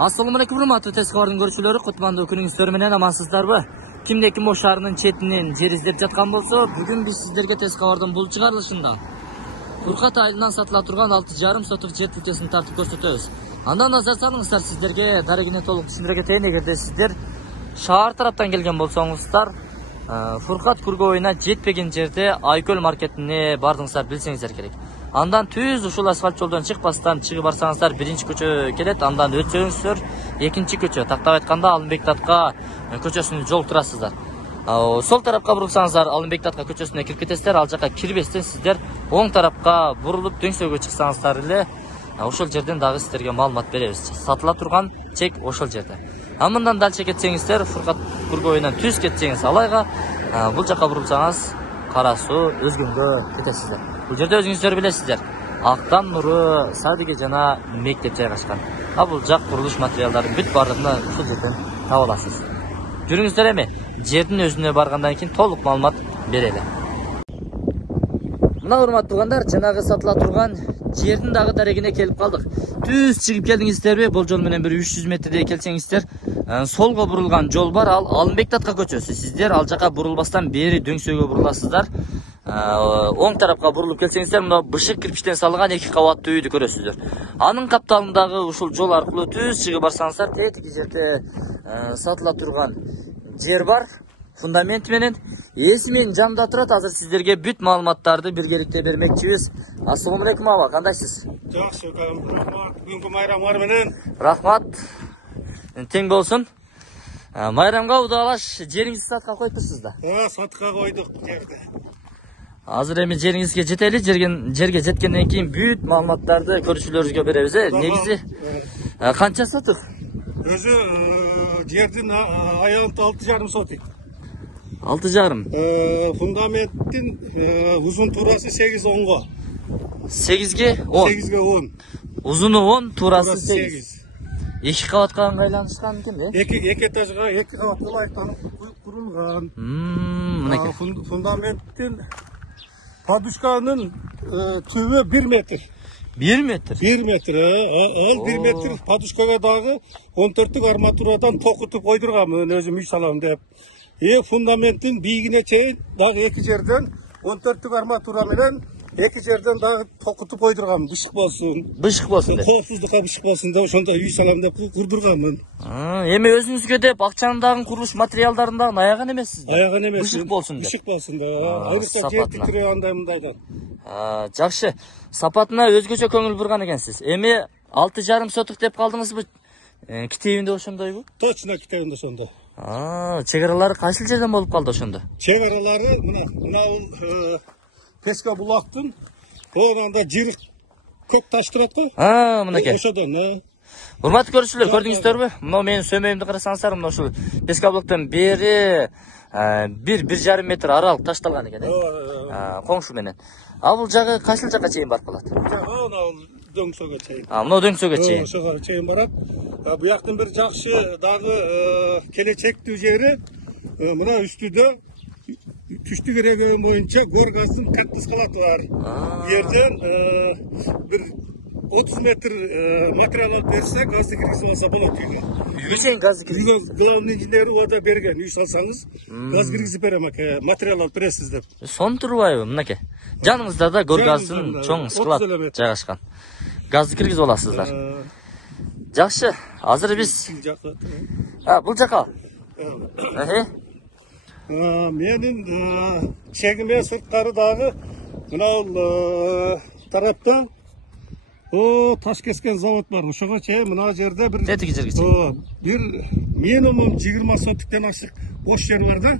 Assalamu alaikum урматтуу тескабардын көрүүчүлөрү, кутмандуу күнүңүздөр менен амансыздарбы? Кимде ким ош шаарынын четинен жер издеп жаткан болсо, бүгүн биз сиздерге тескабардын бул чыгарылышында Фуркат айылынан сатыла турган 6,5 соток жер тилкесин тартып көрсөтөбүз. Андан назар салыңыздар, сиздерге дарегине толук түшүндүрө кетейин. Эгерде сиздер шаар тараптан келген болсоңуздар, Фуркат кургоюна жетпеген жерде Айкөл маркетине бардыңыздар билсеңиздер керек. Андан түз ушул асфальт жолдон чыкпастан чыгып барсаңыздар биринчи көчө келет, андан өтсөңүздөр экинчи көчө, тактап айтканда Алымбек Татка көчөсүнө жол турасыздар. Сол тарапка бурулсаңыздар Алымбек Татка көчөсүнө кирип кетесиздер. Ал жака кирбестен сиздер оң тарапка бурулуп дөңсөгө чыксаңыздар эле ошол жерден дагы сиздерге маалымат беребиз. Сатыла турган чек ошол жерде. Мындан дальше кетсеңиздер, Фуркат кургоюнан түз кетсеңиз алайга, бул жака бурулсаңыз Кара Суу өзгөнгө кетесиздер. Бул жерде өзүңүздөр билесиздер, Актан Нуру садыгы жана мектеп жайгашкан. Бул жак курулуш материалдарын бүт бардыгын ушул жерден таба аласыз. Жүрүңүздөр эми жердин өзүнө баргандан кийин толук маалымат берели. Мына урматтуу туугандар, жанагы сатыла турган жердин дагы дарегине келип калдык. Түз чыгып келдиңиздерби? Бул жол менен бир 300 метрдей келсеңиздер, солго бурулган жол бар, ал Алымбек Татка көчөсү. Сиздер ал жака бурулбастан бери дөңсөгө буруласыздар. Оң тарапка бурулуп келсеңиздер, мына бышык кирпичтен салган 2 кабаттуу үйдү көрөсүздөр. Анын капталындагы ушул жол аркылуу түз чыгып барсаңыздар, тетиги жерде сатыла турган жер бар. Фундамент менен эси менин жанымда турат. Азыр сиздерге бүт маалыматтарды биргеликте бермекчибиз. Ассаламу алейкум аба, кандайсыз? Жакшы, рахмат. Бүгүнкү майрамыңар менен. Рахмат. Тең болсун. Майрамга удалаш жериңизди сатка коюптурсуз да? Сатка койдук жерди. Азыр эми жериңизге жетели, жерге жеткенден кийин бүт маалыматтарды көрүүчүлөрүбүзгө беребиз. Негизи канча сотук? Өзү жердин аягын 6,5 сотук. 6,5. Фундаменттин узун туурасы 8-10го. 8ге 10. 8ге 10. Узуну 10, туурасы 8. 2 кабатка ыңгайланышкан экен, э? 2 этажга 2 кабат кылайыктанып курулган. Мынакей. Фундаменттин подушканын түбү 1 метр. 1 метр. 1 метр. Ал 1 метр подушкага дагы 14 арматурадан токутуп койдурганмын өзүм үй салам деп. Фундаменттин бийигине чейин дагы 2 жерден 14 арматура менен 2 жерден дагы токутуп койдурганмын, бышык болсун. Бышык болсун деп. Коопсуздукка бышык болсун деп ошондой үй салам деп курдурганмын. Эми өзүңүзгө деп акчанын дагы курулуш материалдарын дагы аяган эмессиз да? Аяган эмес. Бышык болсун деп. Бышык болсун деп. Айрыкча жер титирөө андай мындайдан. Жакшы. Сапатына өзгөчө көңүл бурган экенсиз. Эми 6,5 сотук деп калдыңызбы? Китебинде ошондойбу? Точно китебинде ошондой. Чек аралары кайсыл жерден болуп калды ошондо? Чек аралары мына бул Песка булактын оонанда жырык көк таш турат го. Мынакей. Ошодон. Урматтуу көрүүчүлөр, көрдүңүздөрбү? Мына менин сөмөйүмдү карасаңыздар, мына ушул Песка булактан бери 1,5 метр аралык ташталган экен, коңшу менен. Бул жагы кайсыл жака чейин барып калат? Дөңсөгө чейин. Мына дөңсөгө чейин. Ошого чейин барат. Буяктын бир жакшы дагы келечектүү жери мына үстүдө түштүк эрегөө боюнча гор газдын каттыс кабаты бар. Бу жерден бир 30 метр материал алып берсе, газды киргизип алса болот үйгө. Үйгө чейин газды киргизип? Главный инженери ода берген. Үй салсаңыз, газ киргизип берем аке, материал алып бересиз деп. Сон турбайбы, мынакей. Жаныңызда да гор газдын чоң склад жайгашкан. Газды киргизип аласыздар. Жакшы, азыр биз бул жака. Менин чегиме сырткары дагы мына тарапта таш кескен завод бар. Ошого чейин мына жерде бир тетиги жерге чейин. Бир минимум 20 сотуктан ашык бош жер бар да.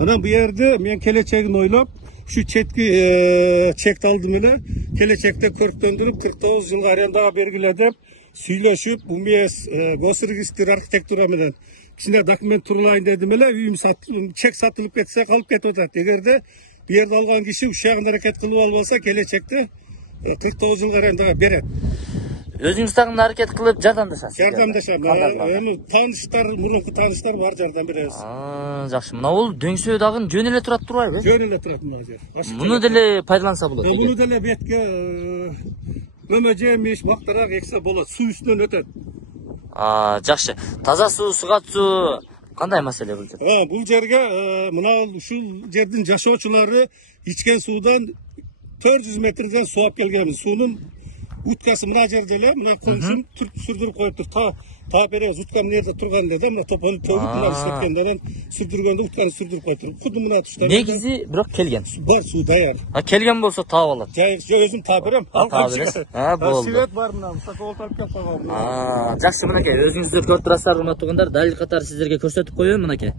Анан бу жерде мен келечегин ойлоп, ушу чекти алдым эле. Келечекте көрктөндүрүп 49 жылга арендага бергиле деп сүйлөшүп, УМС госрегистр архитектура менен кичине документ турлайын дедим эле. Үйүм сатылып, чек сатылып кетсе калып кетип атат. Эгерде бу жерди алган киши ушагын аракет кылып албаса, келечекте 49 жылга арендага берет. Өзүңүз дагы аракет кылып жардамдашасыз? Жардамдашам. Эми тааныштар, мурунку тааныштар бар, жардам беребиз. Жакшы. Мына бул дөңсөө дагы жөн эле турат турбайбы? Жөн эле турат мына жер. Муну деле пайдаланса болот. Муну деле бетке мөмө жемиш, бактарак эксе болот. Суу үстүнөн өтөт. Жакшы. Таза суу, суга түсүү кандай маселе бул жерде? Бул жерге мына ушул жердин жашоочулары ичкен суудан 400 метрден суу алып келген. Суунун уткасы мына жерде эле, мына комшум сүрдүрүп коюптур. Та беребиз уткам нерде турганда да мына топону төгүп мына иштеткенден сүрдүргөндө утканы сүрдүрүп коюптур. Куду мына тушта. Негизи бирок келген. Бар суу даяр. Келген болсо таап алат. Өзүм таап берем. Таап бересиз. Болду. Свет бар мына, олталып келип калган. Жакшы, мынакей өзүңүздөр көрүп турасыздар, урматтуу туугандар. Далил катары сиздерге көрсөтүп коеюн мынакей.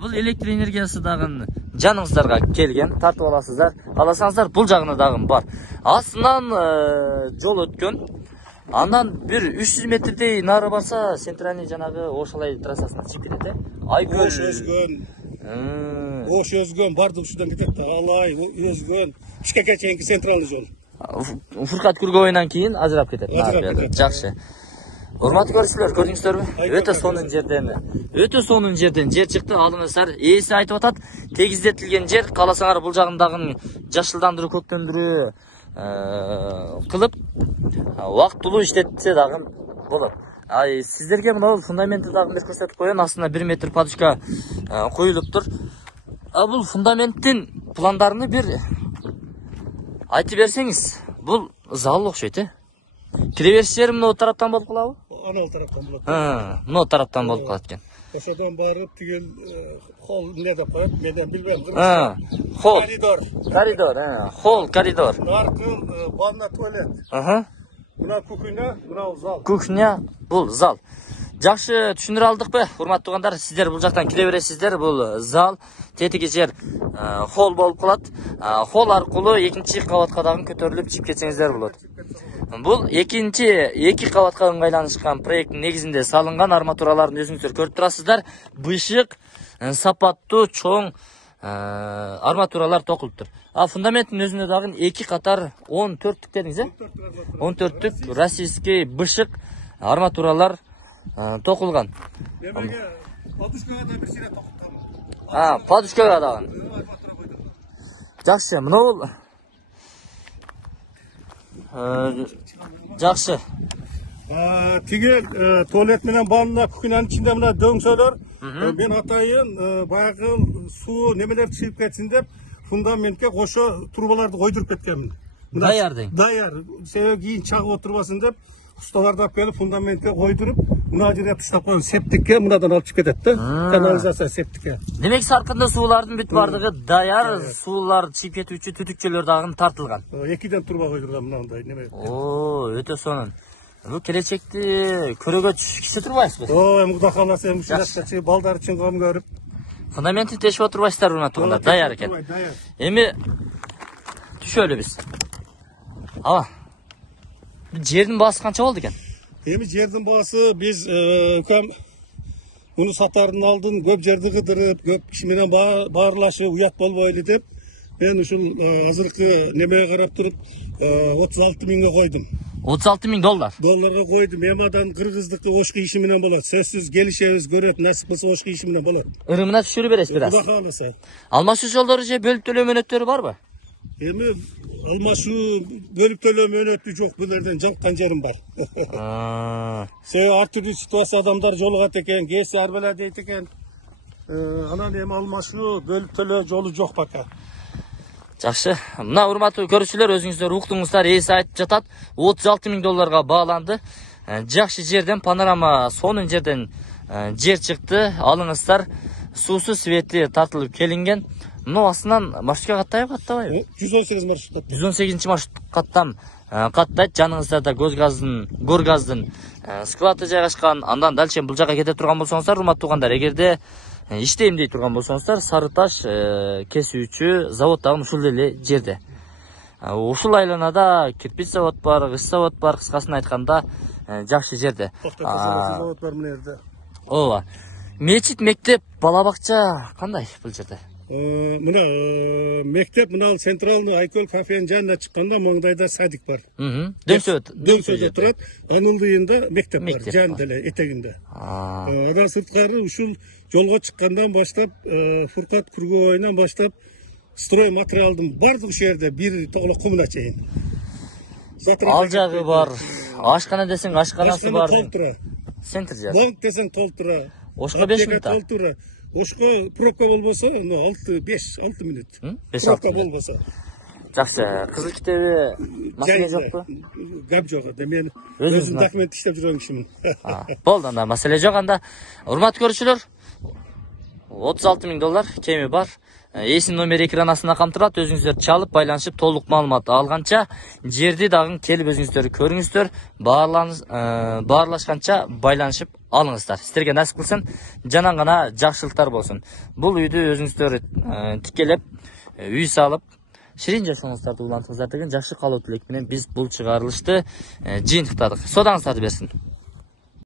Бул электр энергиясы дагы жаныңыздарга келген, тартып аласыздар. Кааласаңыздар бул жагына дагы бар. Астынан жол өткөн. Андан бир 300 метрдей нары барса, центральный жанагы Ошалай трассасына чыгып кетет. Айкөл Ош өзгөн барды ушудан кетет. Алай өзгөн. Бишкекке чейинки центральный жол. Фуркат Күргөбөйүнөн кийин ажырап кетет. Жакшы. Урматтуу көрүүчүлөр, көрдүңүздөрбү? Өтө сонун жерден жер чыкты. Алыңыздар. Ээси айтып атат, тегиздетилген жер. Кааласаңар бул жагындагы жашылдандыруу, көктөндүрүү кылып убактылуу иштетсе дагы болот. Сиздерге мына фундаменти дагы бир көрсөтүп коеюн. Астына 1 метр подушка коюлуптур. Бул фундаменттин пландарын бир айтып берсеңиз. Бул зал окшойт, Кире бериш жери мына тараптан болуп калабы? Анал тараптан болот. Мына тараптан болуп калат экен. Ошодон барып тигил холл не деп коет, менден билбейм. Холл. Коридор. Холл, коридор. Аркы ванна, туалет. Мына кухня, мына зал. Кухня, бул зал. Жакшы түшүндүрө алдыкпы, урматтуу туугандар? Сиздер бул жактан кире бересиздер. Бул зал, тетиги жер холл болуп калат. Холл аркылуу экинчи кабатка дагы көтөрүлүп чыгып кетсеңиздер болот. Бул эки кабатка ыңгайланышкан проекттин негизинде салынган арматуралардын өзүңүздөр көрүп турасыздар. Бышык, сапаттуу, чоң арматуралар токулуптур. Фундаменттин өзүндө дагы 2 катар 14 дедиңиз, 14 российский бышык арматуралар токулган. Подушкага да бир сире токуттам. Подушкага дагы. Жакшы, мына бул жакшы. Тигил туалет менен ванна кухнянын ичинде мына дөңсөлөр. Мен атайын баягы суу немелер чыгып кетсин деп фундаментке кошо трубаларды койдуруп кеткенмин. Даяр дең. Даяр. Себеби кийин чагып отурбасын деп усталарды алып келип фундаментке койдуруп, мына жерге таштап коюн. Септикке мынадан алып чыгып кетет да. Канализация септикке. Демек саркында суулардын бүт бардыгы даяр, суулар чыгып кетүүчү түтүкчөлөр дагы тартылган. Экиден труба койдурган мынандай неме. Өтө сонун. Бул келечекти көрөгөч киши турбайсызбы? Эми Кудай кааласа эми ушул балдар үчүн кам көрүп. Фундаментин тешип отурбайсыздар, урматтуу туугандар, даяр экен. Эми түшөлү биз. Жердин баасы канча болду экен? Эми жердин баасы биз кам муну сатардын алдын көп жерди кыдырып, көп киши менен баарлашып уят болбойлу деп мен ушул азыркы немеге карап туруп 36 миңге койдум. 36 миң доллар. Долларга койдум. Эмадан кыргыздыкы ошко иши менен болот. Сөзсүз келишебиз, көрөт, насип болсо ошко иши менен болот. Ырымына түшүрүп бересиз бир аз. Кудай кааласа. Алмашуу жолдору же бөлүп төлөө мөөнөттөрү барбы? Эми алмашуу бөлүп төлөө мөөнөтү жок, бул жерден жалкан жерим бар. Себеби ар түрдүү ситуация адамдар жолугат экен, кээси ар бала дейт экен. Анан эми алмашуу бөлүп төлөө жолу жок пока. Жакшы. Мына урматтуу көрүүчүлөр, өзүңүздөр уктуңуздар, ээси айтып жатат, 36 миң долларга бааланды. Жакшы жерден, панорама сонун жерден жер чыкты. Алыңыздар. Суусу, свети тартылып келинген. Мына астынан маршрутка каттайбы? 118 маршрут. 118 маршрут каттайт. Жаныңыздарда горгаздын склады жайгашкан. Андан дальше бул жака кете турган болсоңуздар, урматтуу туугандар, эгерде иштейм дей турган болсоңуздар, сары таш кесүүчү завод дагы ушул эле жерде. Ушул айланада кирпич завод бар, кыш завод бар, кыскасын айтканда жакшы жерде. Завод бар мына жерде. Ооба. Мечит, мектеп, бала бакча кандай бул жерде? Мектеп мына центральный Айкөл кафенин жанына чыкканда маңдайда садик бар. Дөңсөдө турат. Анын ылдыйында мектеп бар, жанында эле этегинде. Андан сырткары ушул жолго чыккандан баштап, Фуркат Күргөбөйүнөн баштап строй материалдын бардыгы ушул жерде, бир тоголок кумуна чейин. Ал жагы бар. Ашкана десең ашканасы бар. Центр жер. Банк десең толтура. Ошқа 5 минут. Толтура. Ошқа пробка болбосо, 6 минут. 5-6 Пробка минут. болбосо. Жақсы. Қызыл кітебі мәселе жоқ па? Гап жоқ. Мен Өзіңіз өзім документ іштеп жүрген кишимин. Болды, анда мәселе жоқ. Анда урматтуу көрүүчүлөр, $36,000 кеми бар. Есім номер экран астында камтылат. Өзүңүздөр чалып байланышып толук маалымат алганча жерди дагы келип өзүңүздөр көрүңүздөр. Баарлашканча байланышып алыңыздар. Сиздерге насип кылсын, жанан гана жакшылыктар болсун. Бул үйдү өзүңүздөр тикелеп, үй салып, ширин жашооңуздарды улантыңыздар деген жакшы каалоо тилек менен биз бул чыгарылышты жыйынтыктадык. Содаңыздарды берсин.